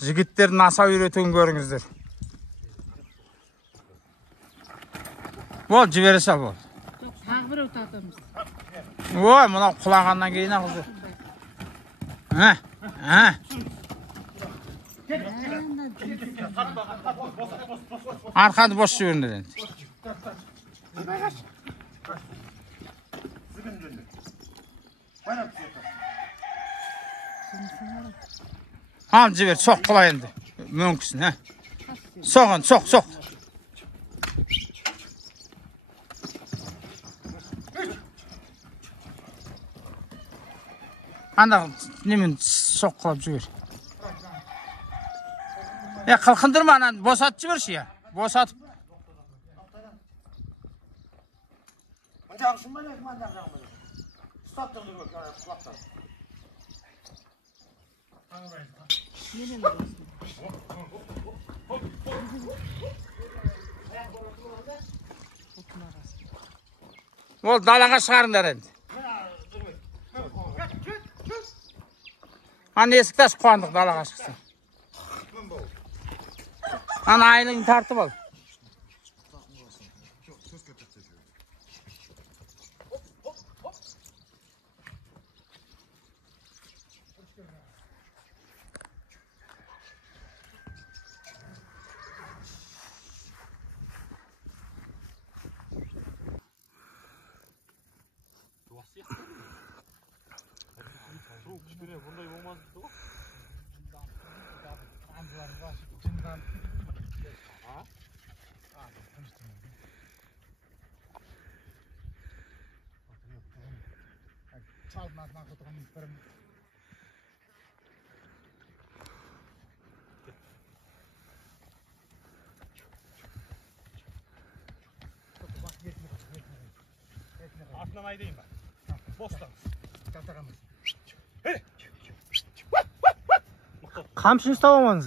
Жігіттердің аса үйретуін көріңіздер. Бол, жібере сал бол. Тағы бір өт атамыз. Ой, мұнау құлағаннан кейін ақылды. Арқанды бос жіберіңдер енді. Al жібер, соқ құлай енді. Мөңкісін, соғын, соқ. Anda nemin soqqılap jibir. Qılqındırma anan bosatып жиберші ya. Bosatып. Ол далаға шығарыңдар енді. Ана есікті ашып қуандық далаға шықса. Ана айылыңды тартып ал. Bunday olmazdı o. Артынан айдайын ба. Бостан. Қамшыны ұстап алмаңыз.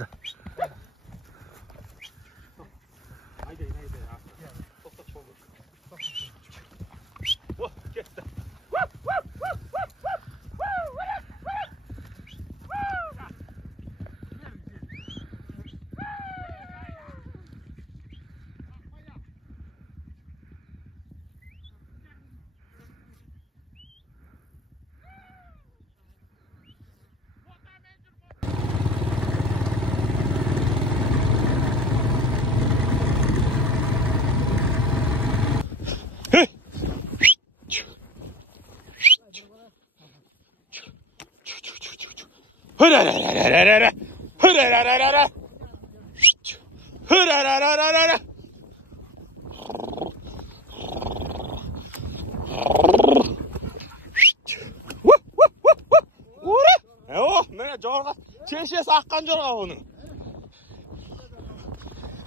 Çeşesi akkan jorga onun.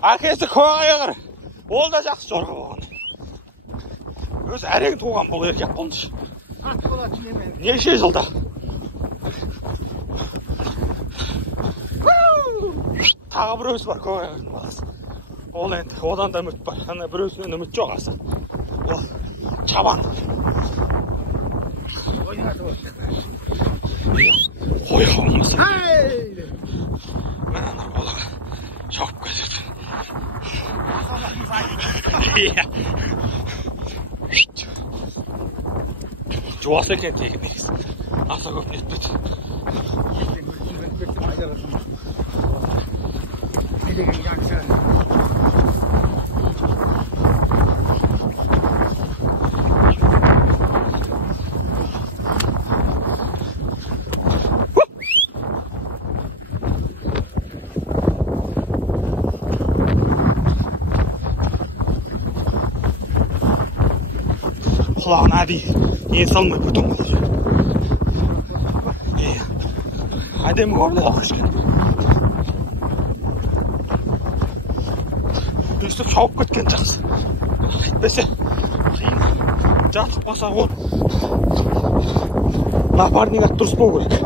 Akesi kovağa kır. Ол да жақсы jorga болған. Өзі әрең туған бұл еркек болmuş. Неше жылда. Тағы біреусі бар коvağa kırın баласы. Ол енді одан да үміт бар. Ана біреусінен үміт жоқ аса. Ол чабан. Қой қалмаса. Мен ана балаға шауып кетеді. Жуас екен тегін негіз. Аса көп нетпеді. Құлағына әдейі ен салмай бүтін болды. Әдемі көрді ғой кішкене. Өйстіп шауып кеткен жақсы. Әйтпесе қиын жатып баса ғой. Напарник дұрыс болу керек.